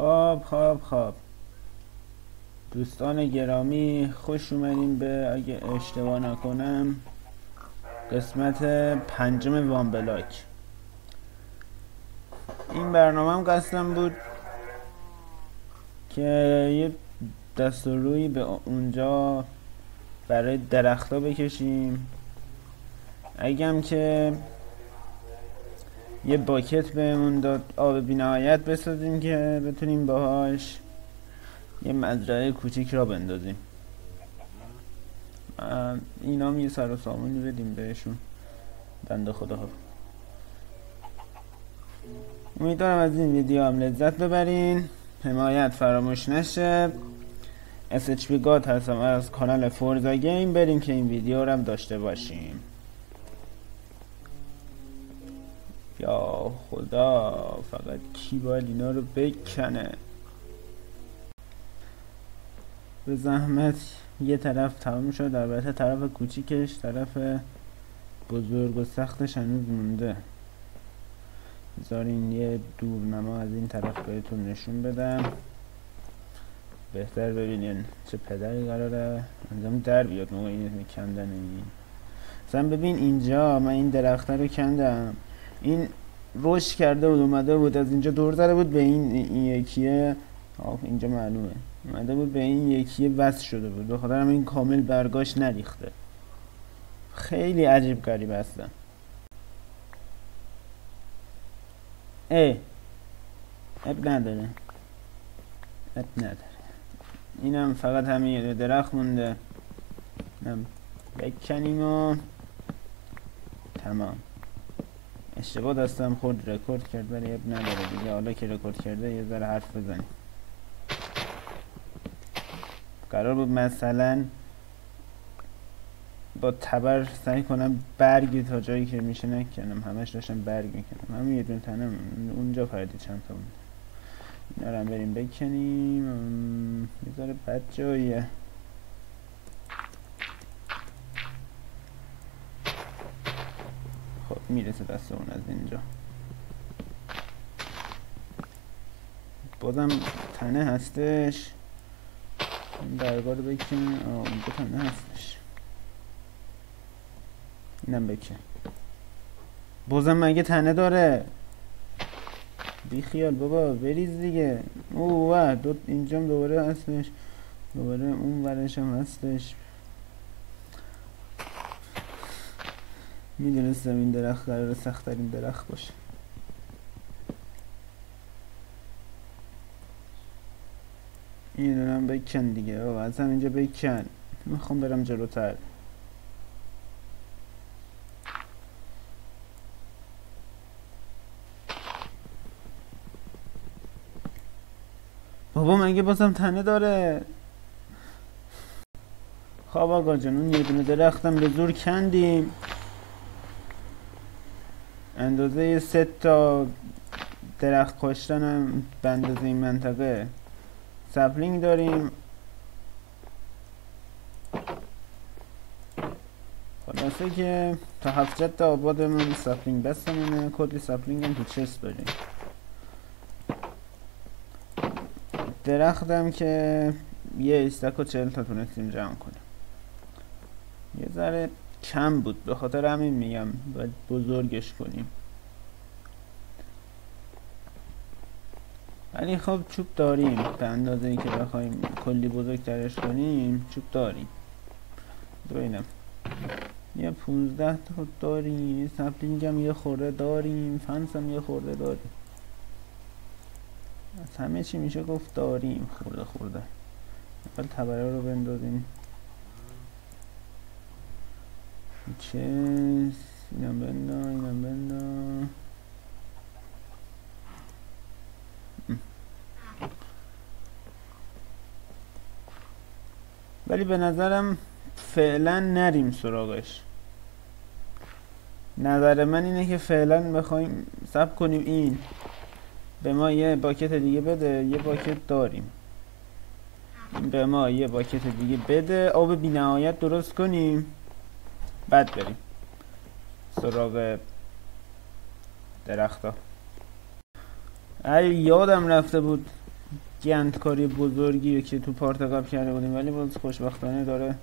خب دوستان گرامی، خوش اومدین به، اگه اشتباه نکنم، قسمت 5 وان بلاک. این برنامه هم قصدم بود که یه دستورویی به اونجا برای درختا بکشیم، اگم که یه باکت بهمون داد آب بی‌نهایت بسازیم که بتونیم باهاش یه مزرعه کوچیک را بندازیم. اینا هم یه سر و سامونی بدیم بهشون، بنده خدا ها. امیدوارم از این ویدیو هم لذت ببرین. حمایت فراموش نشه. SHP گاد هستم از کانال فورزا گیم. بریم که این ویدیو رو هم داشته باشیم. یا خدا، فقط کی باید اینا رو بکنه؟ به زحمت یه طرف تمام شد، البته طرف کوچیکش، طرف بزرگ و سختش هنوز مونده. بذارین یه دورنما از این طرف بهتون نشون بدم، بهتر ببینین چه پدری قراره انجام در بیاد موقع این کندن. این مثلا ببین اینجا من این درخته رو کندم، این رشد کرده بود، اومده بود از اینجا دور زده بود به این یکیه، اینجا معلومه اومده بود به این یکیه وصل شده بود، به خاطر این کامل برگاش نریخته. خیلی عجیب غریب هستن. اب نداره. اینم فقط همین یه درخت مونده، اینم بکنیم و تمام. اشتباه دستم خود رکورد کرد ولی اب نداره دیگه. حالا که رکورد کرده یه ذره حرف بزنیم. قرار بود مثلا با تبر سعی کنم برگی تا جایی که میشه نکنم، همش داشتم برگ میکنم. همین یه دون تنم اونجا پریده چند تا مونده. اینا رو هم بریم بکنیم. یه ذره بد جاییه. خب میرسه دست اون از اینجا. بازم تنه هستش. این برگا رو بکن. اونجا تنه هستش. اینم بکن. بازم مگه تنه داره؟ بی خیال بابا، بریز دیگه. اوه اینجام دوباره هستش، دوباره اون ورش هم هستش. میدونستم این درخت قرار سخت ترین درخت باشه. این دونم بکن دیگه. از هم اینجا بکن. میخوام برم جلوتر. بابا مگه بازم تنه داره؟ خب آقا جان، اون یه دونه درختم به زور کندیم، اندازه 3 تا درخت کاشتنم به اندازه این منطقه سپلینگ داریم. خلاصه که تا 700 تا آبادمون سپلینگ بستمونه. کلی سپلینگ هم تو چست داریم. درختم که یه استک و 40 تا تونستیم جمع کنیم. یه ذره کم بود، به خاطر همین میگم باید بزرگش کنیم. ولی خب چوب داریم، به اندازه ای که بخوایم کلی بزرگترش کنیم چوب داریم. ببینم یه 15 تا داریم، سپلینگ هم یه خورده داریم، فنس هم یه خورده داریم. از همه چی میشه گفت داریم خورده. اول تبره رو بندازیم. چیز اینم بندا. ولی به نظرم فعلا نریم سراغش. نظر من اینه که فعلا بخوایم صبر کنیم این به ما یه باکت دیگه بده. یه باکت داریم، این به ما یه باکت دیگه بده، آب بی نهایت درست کنیم، بعد بریم سراغ درختا. یادم رفته بود گندکاری بزرگی که تو پارت قبل کرده بودیم، ولی باز خوشبختانه داره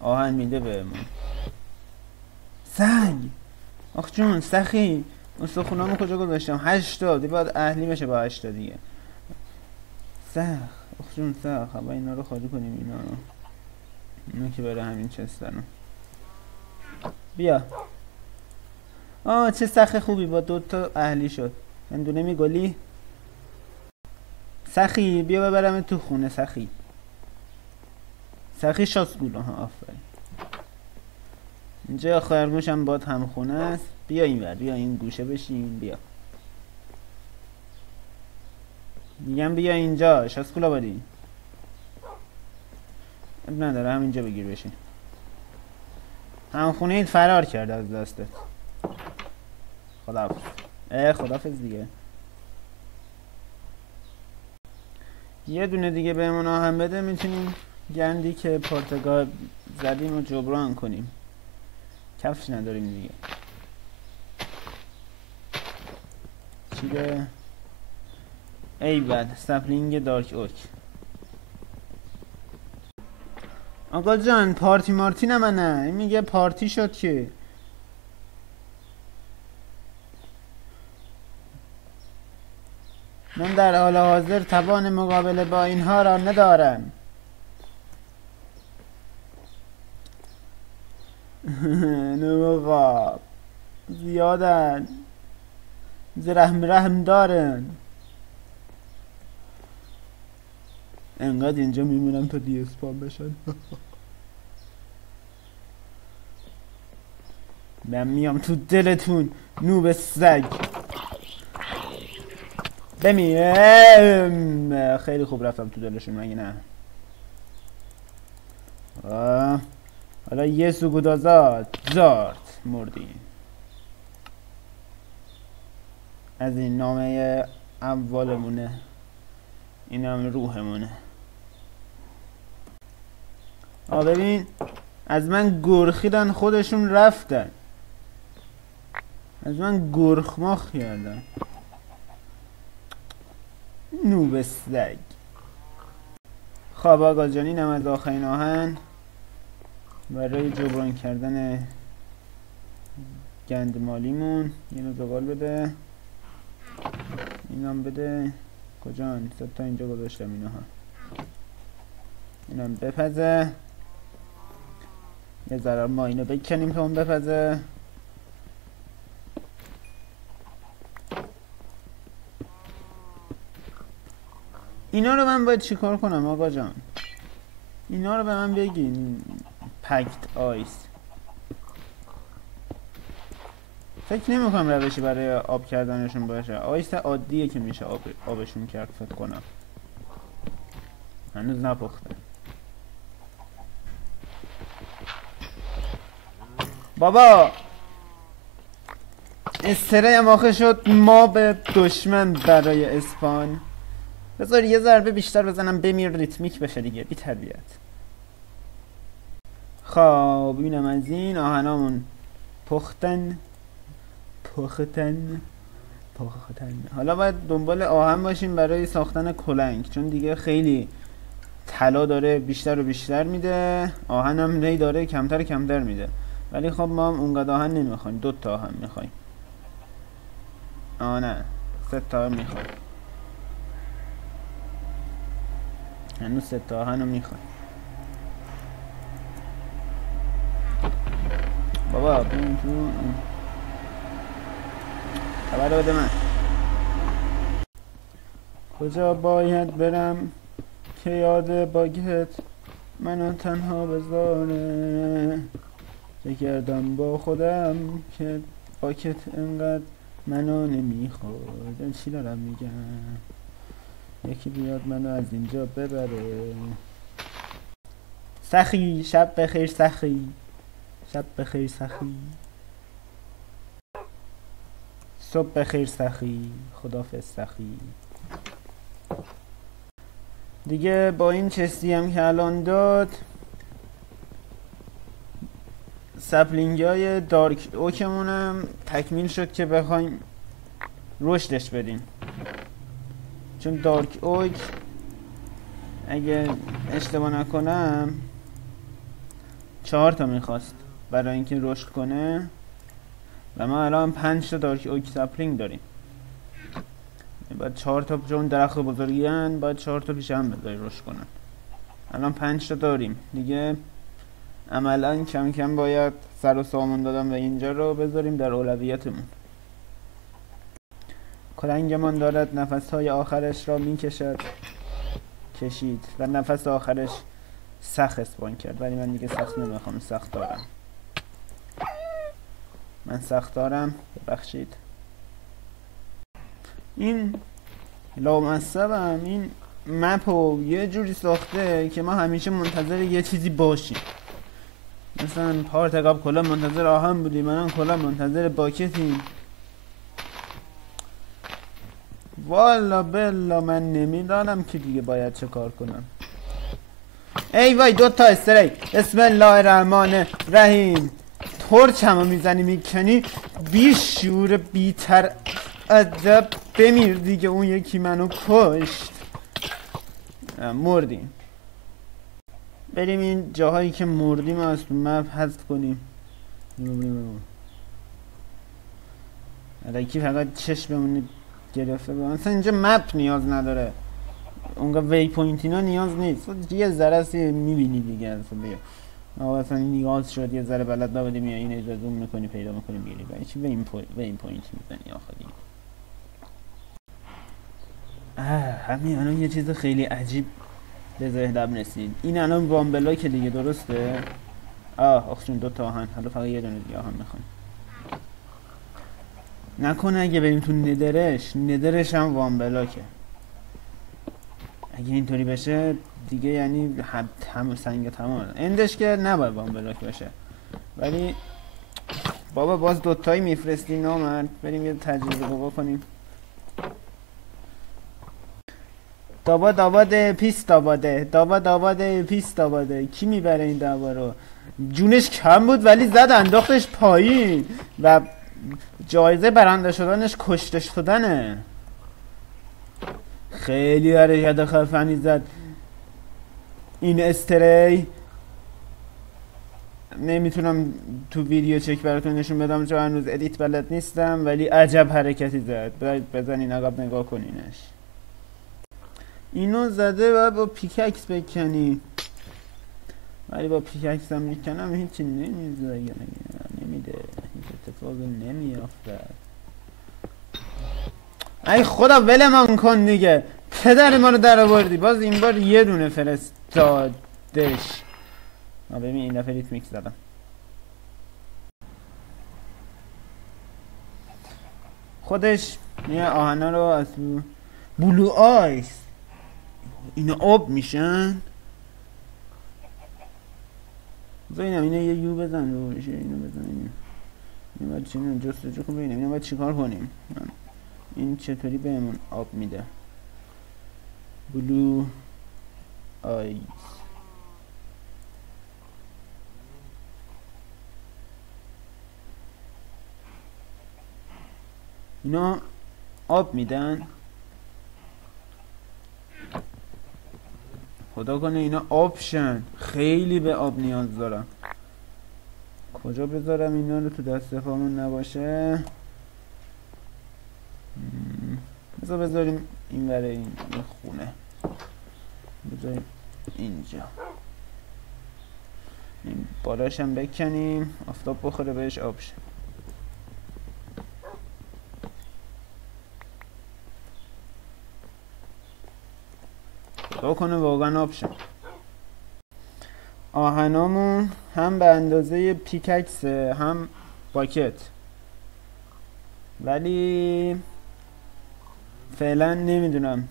آهن میده بهمون. سنگ. آخ جون سخی، استخونامو کجا گذاشتم؟ 80 باید اهلی بشه با 80 دیگه. سخ. آخ جون سخ. با اینا رو خالی کنیم، اینا که برای همین چستنو. بیا. چه سخ خوبی، با 2 تا اهلی شد. اندونه میگلی؟ سخی بیا ببرم تو خونه. سخی شاسگول. آفرین. اینجا خرگوش هم باد هم خونه است. بیا اینور، بیا این گوشه بشین. بیا میگم بیا اینجا. شاسکول آبادی اب نداره، همینجا بگیر بشین. هم خونه ایت فرار کرد از دستت. خداحافظ. خداحافظ دیگه. یه دونه دیگه بهمون آهن بده، میتونیم گندی که پارتگاه زدیم رو جبران کنیم. کفش نداریم دیگه. چیه؟ ای بد، سپلینگ دارک اوک. آقا جان پارتی مارتی نه، این میگه پارتی شد که. من در حال حاضر توان مقابله با اینها را ندارم. نمقا زیادن، رحم دارن. انقدر اینجا میمونم تا دی اسپام بشن. من میام تو دلتون نوب سگ. بمیم. خیلی خوب رفتم تو دلشون، مگه نه؟ حالا یه سوگود آزاد زارت مردی. از این نامه اموالمونه، این هم روحمونه. ببین از من گرخیدن، خودشون رفتن. از من گرخماخ کردن. نوب سگ. خب آقا جان، اینم از آخرین آهن برای جبران کردن گند مالیمون. اینو زغال بده، اینم بده. کجان؟ 3 تا اینجا گذاشتم اینها. اینم بپزه. یه ذره ما اینو بکنیم تا اون بپزه. اینا رو من باید چیکار کنم آقا جان؟ اینا رو به من بگین. پکت آیس. فکر نمی کنم روشی برای آب کردنشون باشه. آیس عادیه که میشه آبشون کرد فکر کنم. هنوز نپخته. بابا استره آخه شد ما به دشمن برای اسپان. بذار یه ضربه بیشتر بزنم بمیر، ریتمیک بشه دیگه، بی تربیت. خب اینم از این آهنامون پختن. حالا باید دنبال آهن باشیم برای ساختن کلنگ، چون دیگه خیلی طلا داره بیشتر و بیشتر میده، آهن هم ری داره کمتر میده. ولی خب ما هم اونقدر آهن نمیخوایم، 2 تا آهن میخوایم. نه 3 تا میخوایم. هنوز 3 تا آهن رو میخوایم. بابا ببین تو خبر بده من. کجا باید برم که یاد باگت منو تنها بذاره؟ چه کردم با خودم که باکت انقدر منو نمیخواد؟ چی دارم میگم؟ یکی بیاد منو از اینجا ببره. سخی شب بخیر سخی. شب بخیر سخی. صبح بخیر سخی. خداحافظ سخی. دیگه با این چستی هم که الان داد، سپلینگ های دارک اوکمونم تکمیل شد که بخوایم رشدش بدیم. چون دارک اوک اگه اشتباه نکنم 4 تا میخواست برای اینکه رشد کنه و ما الان 5 تا دارک اوک سپلینگ داریم. باید 4 تا، چون درخت بزرگی هن باید 4 تا پیش هم بذاری رشد کنن. الان 5 تا داریم دیگه. عملا کم کم باید سر و سامان دادم و اینجا رو بذاریم در اولویتمون. کلنگمان دارد نفسهای آخرش را کشید و نفس آخرش سخت اسپان کرد، ولی من دیگه سخت نمیخوام، سخت دارم. من سخت دارم، ببخشید. این لامصبم این مپو یه جوری ساخته که ما همیشه منتظر یه چیزی باشیم. مثلا پارتقاب کلا منتظر آهن بودیم، الان کلا منتظر باکتیم. والا بلا من نمیدانم که دیگه باید چه کار کنم. ای وای 2 تا استری. بسم الله الرحمن الرحیم. ترچمو میزنی میکنی بی شعور بی تر ادب. بمیر دیگه، اون یکی منو کشت. مردیم. بریم این جاهایی که مردیم از تو مپ حذف کنیم. الکی فقط چشممون گرفته بود. مثلا اینجا مپ نیاز نداره، اونگاه وی پوینت اینا نیاز نیست. یه ذره سی میبینی دیگه. اصلا بیا اصلا نیاز شد یه ذره بلد نبودیم یا این اجازه زوم میکنی پیدا میکنی بیاری و چی وی پوینت میزنی آخری. همین الان یه چیز خیلی عجیب به ذهنم رسید. این الان وامبلاکه دیگه، درسته؟ آخشون 2 تا آهن، حالا فقط یه دونه دیگه آهن میخوایم. نکنه اگه بریم تو ندرش هم وامبلاکه. اگه اینطوری بشه دیگه یعنی سنگ تمام. اندش که نباید وامبلاک باشه، ولی بابا باز 2 تایی میفرستی نامرد. بریم یه تجربه بکنیم. داوا پیس داواده پیس داواده. کی میبره این داوا رو؟ جونش کم بود ولی زد انداختش پایین و جایزه برنده شدنش کشته شدنه. خیلی حرکت خفنی زد این استری. نمیتونم تو ویدیو چک براتون نشون بدم چون هنوز ادیت بلد نیستم، ولی عجب حرکتی زد. بزنین عقب نگاه کنینش. اینو زده و با پیککس بکنی، ولی با پیککس هم میکنم هیچی نمیده. هیچ اتفاقی نمیافته. ای خدا ولمان کن دیگه، پدر ما رو در آوردی. باز این بار یه دونه فرستادش. ببین این دفعه ریتمیک زدم. خودش یه آهنا رو از بلو آیس اینا آب میشن. ببینم اینا یه یو بزن رو بشه. اینو بزن. این باید چی جستجو کن ببینم اینا باید چیکار کنیم. این چطوری بهمون آب میده؟ بلو آیس. اینا آب میدن. خدا کنه اینا آب شن. خیلی به آب نیاز دارم. کجا بذارم اینا رو تو دست پامون نباشه؟ بذاریم این ور این خونه. بذاریم اینجا. این بالاش هم بکنیم آفتاب بخوره بهش آب شه. خدا کنه واقعا آب شه. آهنامون هم به اندازه پیککسه هم باکت، ولی فعلا نمیدونم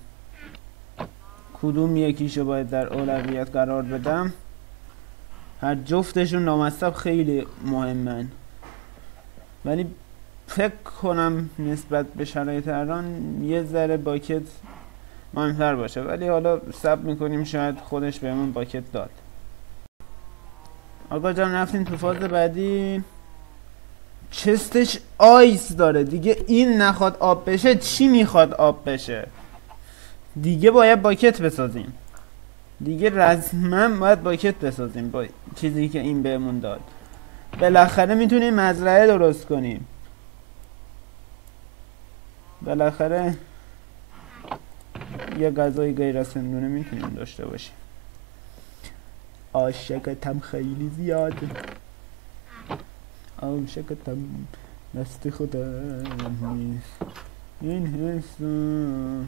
کدوم یکیشو باید در اولویت قرار بدم. هر جفتشون نامصب خیلی مهمن، ولی فکر کنم نسبت به شرایط الان یه ذره باکت مهمتر باشه، ولی حالا صبر میکنیم شاید خودش بهمون باکت داد. آقا جان رفتیم تو فاز بعدی. چستش آیس داره دیگه. این نخواد آب بشه چی میخواد آب بشه؟ دیگه باید باکت بسازیم. دیگه رسما باید باکت بسازیم با چیزی که این بهمون داد. بالاخره میتونیم مزرعه درست کنیم، بالاخره یه غذای غیر از زندونه میتونیم داشته باشیم. عاشقتم خیلی زیاده، عاشقتم دست خودم نیست، این حسو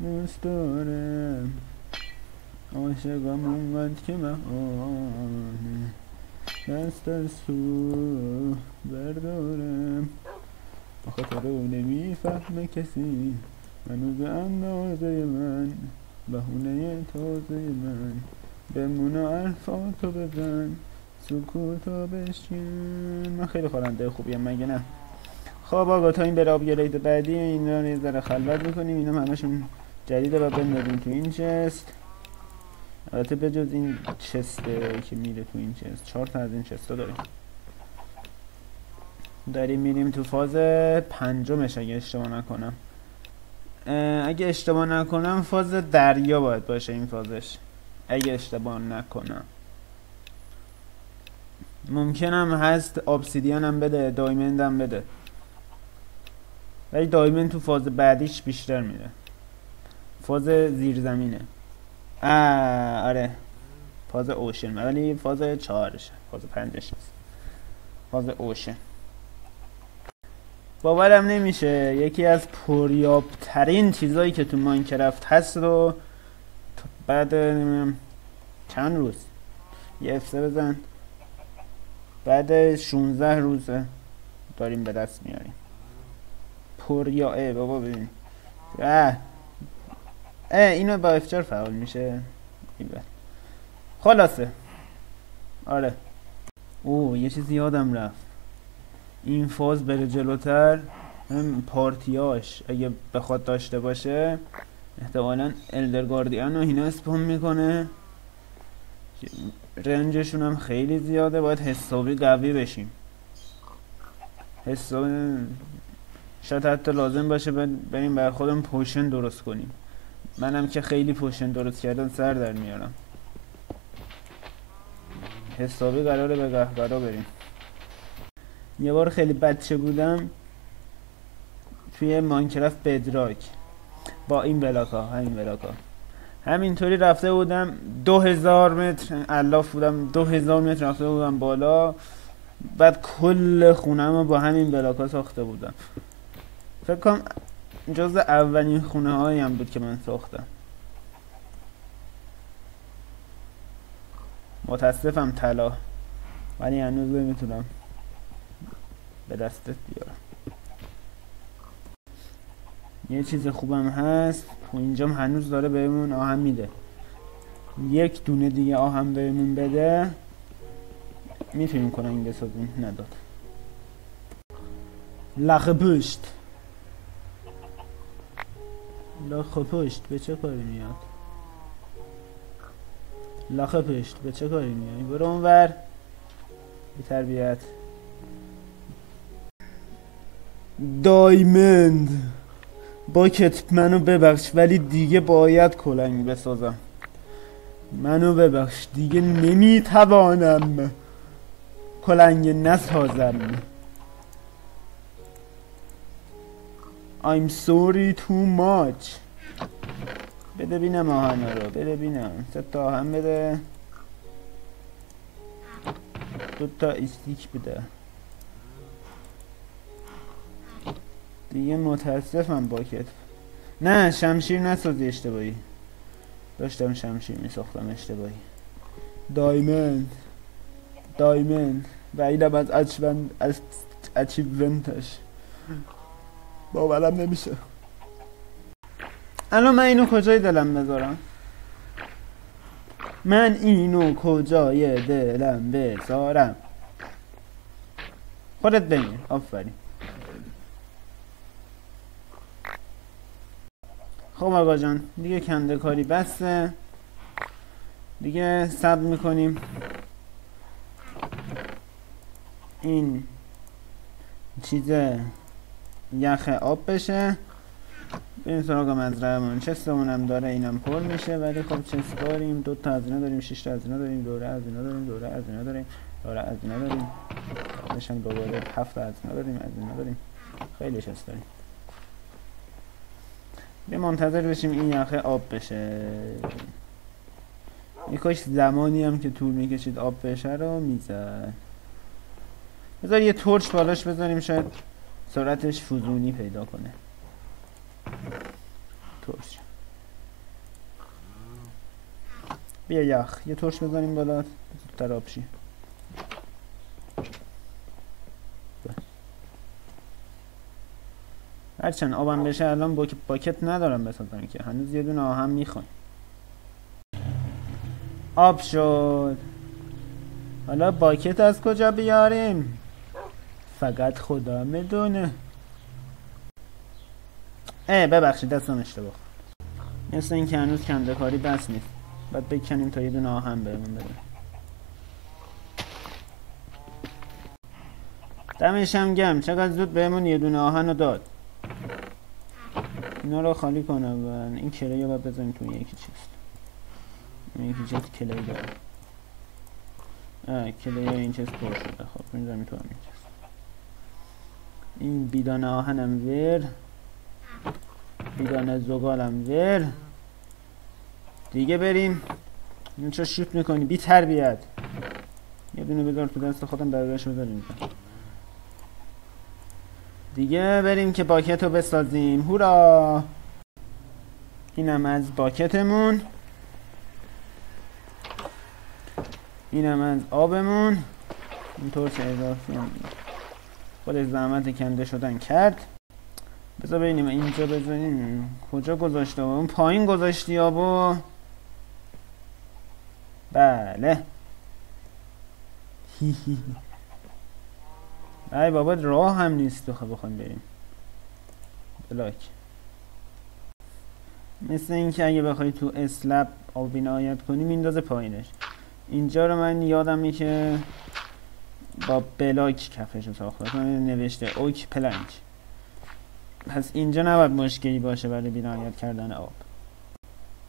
دوست دارم، عاشقم اونقدر که مهانه دست از تو بردارم، بخاطر او نمیفهمه کسی منو به اندازه من، بهونه تازه من، بمونه الفاتو بزن، سکوتو بشکن. من خیلی خواننده خوبیم مگه نه؟ خب آقا تا این بره آپگرید بعدی این رو یه ذره خلوت میکنیم. اینا همشون جدیده و بندازیم تو این چست. البته بجز این چسته که میره تو این چست 4 تا از این چستا داریم میریم تو فاز 5مش اگه اشتباه نکنم. اگه اشتباه نکنم فاز دریا باید باشه این فازش، اگه اشتباه نکنم. ممکنم هست ابسیدیان هم بده، دایمند هم بده، ولی دایمند تو فاز بعدیش بیشتر میره. فاز زیرزمینه. آره فاز اوشن، ولی فاز 4شه، فاز 5ش نیست، فاز اوشن. باورم نمیشه یکی از پریابترین چیزایی که تو ماینکرافت هست رو بعد چند روز یه افسه بزن، بعد 16 روزه داریم به دست میاریم. بابا ببین اینو با افجار فعال میشه. خلاصه آره. یه چیزی یادم رفت، این فاز بره جلوتر هم پارتیاش اگه بخواد داشته باشه احتمالا الدر گاردین و اینا اسپام میکنه، رنجشون هم خیلی زیاده، باید حسابی قوی بشیم. حسابی شاید حتی لازم باشه بریم بر خودم پوشن درست کنیم. منم که خیلی پوشن درست کردن سر در میارم، حسابی قراره به قهقرا بریم. یه بار خیلی بچه بودم توی ماینکرافت بدراک با این بلاکا، همین بلاکا همینطوری رفته بودم 2000 متر الاف بودم، 2000 متر رفته بودم بالا، بعد کل خونه‌مو با همین بلاکا ساخته بودم. فکر کنم جز اولین خونه هایم بود که من ساختم. متاسفم طلا، ولی هنوز نمیتونم به دستت بیارم. یه چیز خوبم هست اینجام هنوز داره بهمون آهن میده، یک دونه دیگه آهن بهمون بده میتونیم کننگ بسازیم. نداد. لخ پشت به چه کاری میاد؟ لخ پشت به چه کاری میاد؟ برو اونور بی تربیت. دایمند باکت منو ببخش ولی دیگه باید کلنگ بسازم، منو ببخش دیگه نمیتوانم کلنگ نسازم. I'm sorry too much. بده بینم آهن رو، بده بینم 3 تا آهن بده، 2 تا استیک بده. دیگه متاسفم باکت. نه شمشیر نسازی اشتباهی، داشتم شمشیر میساختم اشتباهی. دایمند و اینم از اچیوونتش باورم نمیشه. الان من اینو کجای دلم بذارم؟ خودت بگیر. آفرین. خب آقا جان دیگه کنده کاری بسته، دیگه صبر میکنیم این چیزه یخ آب بشه، این سراغ مزرعه‌مون چستمون هم داره، اینم پر میشه. ولی خب چست داریم، 2 تا از اینا داریم، 6 تا از اینا داریم، دوره از اینا داریم، دوره از اینا داریم، دوره از اینا داریم، هم دوباره 7 تا از اینا داریم، از اینا داریم، خیلی چست داریم. به منتظر بشیم این یخه آب بشه. کاش زمانی هم که طول میکشید آب بشه رو میزد. بذار یه تورچ بالاش بذاریم، شاید سرعتش فزونی پیدا کنه. تورچ بیا یخ، یه تورچ بذاریم بالا زودتر آب شه. هرچند آبم بشه الان باکت ندارم بسازم که، هنوز یه دونه آهن میخوام. آب شد. حالا باکت از کجا بیاریم؟ فقط خدا میدونه. ببخشید دستم اشتباه. مثل این که هنوز کنده کاری بس نیست، باید بکنیم تا یه دونه آهن بهمون بده. دمش هم گم، چقدر زود بهمون یه دونه آهن رو داد. اینا رو خالی کنم و این کلی رو باید بزنیم تو یکی چیست. این یکی چیست کلی داره. کلی این چیست پر شده. خب میذاریم تو همین چیست. این بیدان آهنم ویر، بیدان زغالم ویر. دیگه بریم. این چرا شوت میکنی بی تربیت؟ یه دونه بذار تو دست خودم، بقیه‌اش بذاریم دیگه. بریم که باکت رو بسازیم. هورا! اینم از باکتمون، اینم از آبمون. اینطور چه اضافی هم خود زحمت کنده شدن کرد. بذار ببینیم اینجا بذاریم کجا گذاشته؟ اون پایین گذاشتی آبو؟ بله. ای بابا راه هم نیست بخوایم بریم. بلاک. مثل اینکه اگه بخوای تو اسلب آب عنایت کنی میندازه پایینش. اینجا رو من یادمه که با بلاک کفش رو ساخته، نوشته اوک پلنک. پس اینجا نباید مشکلی باشه برای بینایت کردن آب.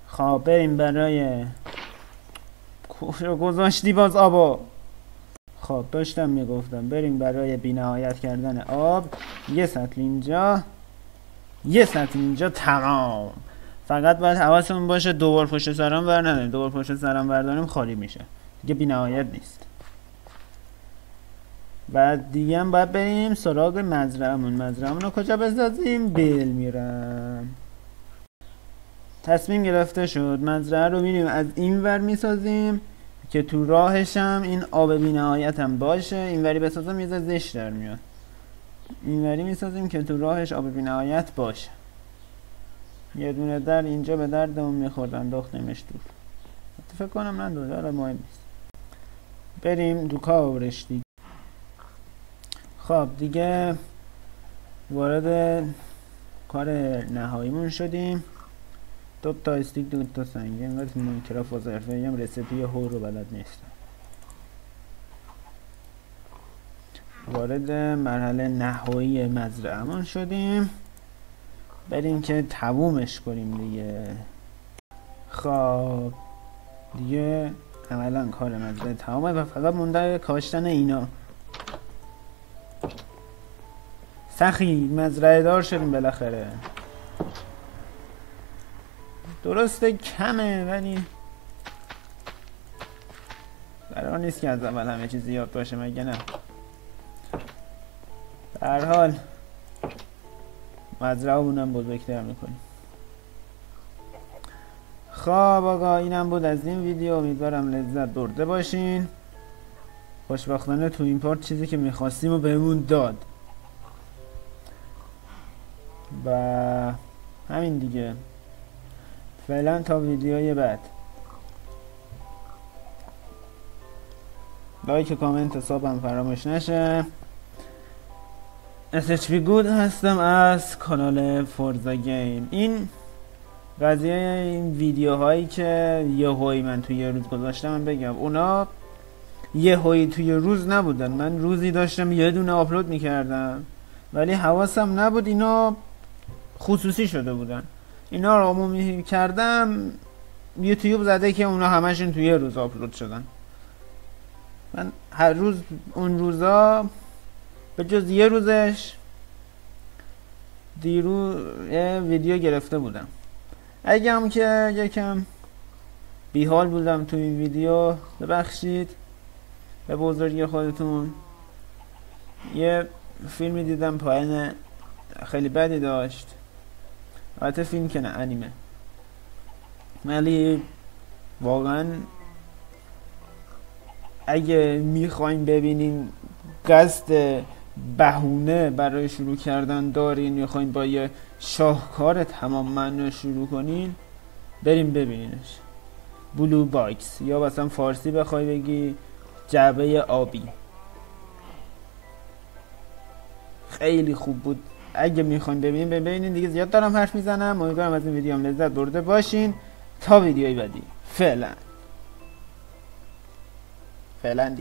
خب بریم برای کجا گذاشتی باز آبو؟ خب داشتم میگفتم بریم برای بینهایت کردن آب. یه سطل اینجا، یه سطل اینجا، تمام. فقط باید حواسمون باشه دوبار پشت سرم ور نداریم. دوبار پشت سرم برداریم خالی میشه دیگه، بینهایت نیست. بعد دیگه هم باید بریم سراغ مزرعه‌مون رو کجا بسازیم؟ بیل میرم. تصمیم گرفته شد. مزرعه رو میریم از این ور میسازیم که تو راهش هم این آب بی‌نهایت هم باشه. اینوری بسازم یه ذره زشت در میاد. اینوری میسازیم که تو راهش آب بی‌نهایت باشه. یه دونه در اینجا به دردمون میخورد، انداختیمش دور. فکر کنم نندازه، حالا مهم نیست. بریم دو کارش دیگه. خب دیگه وارد کار نهاییمون شدیم. 2 تا استیک، 2 تا سنگه. اینقدر مایکراف و ظرفه هم رسیپی هور رو بلد نیستم. وارد مرحله نهایی مزرعه‌مون شدیم. بریم که تمومش کنیم دیگه. خب دیگه عملا کار مزرعه تمامه و فقط مونده کاشتن اینا. سخی مزرعه دار شدیم بالاخره. درسته کمه ولی قرار نیست که از اول همه چیز زیاد باشه، مگه نه؟ به هر حال مزرعه‌مونم بزرگتر میکنیم. خب آقا اینم بود از این ویدیو. امیدوارم لذت برده باشین. خوشبختانه تو این پارت چیزی که میخواستیم و بهمون داد و همین دیگه. فعلا تا ویدیوی بعد. لایک و کامنت حسابم فراموش نشه. SHP Good هستم از کانال فورزا گیم. این قضیه این ویدیوهایی که یهویی من توی یه روز گذاشتم من بگم اونا یهویی توی روز نبودن. من روزی داشتم یه دونه آپلود میکردم ولی حواسم نبود اینا خصوصی شده بودن. اینا رو عمومی کردم، یوتیوب زده که اونا همشون توی یه روز آپلود شدن. من هر روز اون روزا به جز یه روزش دیروز یه ویدیو گرفته بودم. اگه هم که یکم بیحال بودم تو این ویدیو ببخشید، به بزرگی خودتون. یه فیلمی دیدم پایین خیلی بدی داشت، البته فیلم که نه، انیمه، ولی واقعا اگه میخواین ببینین قصد بهونه برای شروع کردن دارین، میخواین با یه شاهکار تمام معنی شروع کنین، بریم ببینینش. بلو باکس، یا مثلا فارسی بخوای بگی جعبه آبی. خیلی خوب بود. اگه میخواین ببینین دیگه زیاد دارم حرف میزنم. امیدوارم از این ویدیو هم لذت برده باشین. تا ویدیوی بعدی، فعلا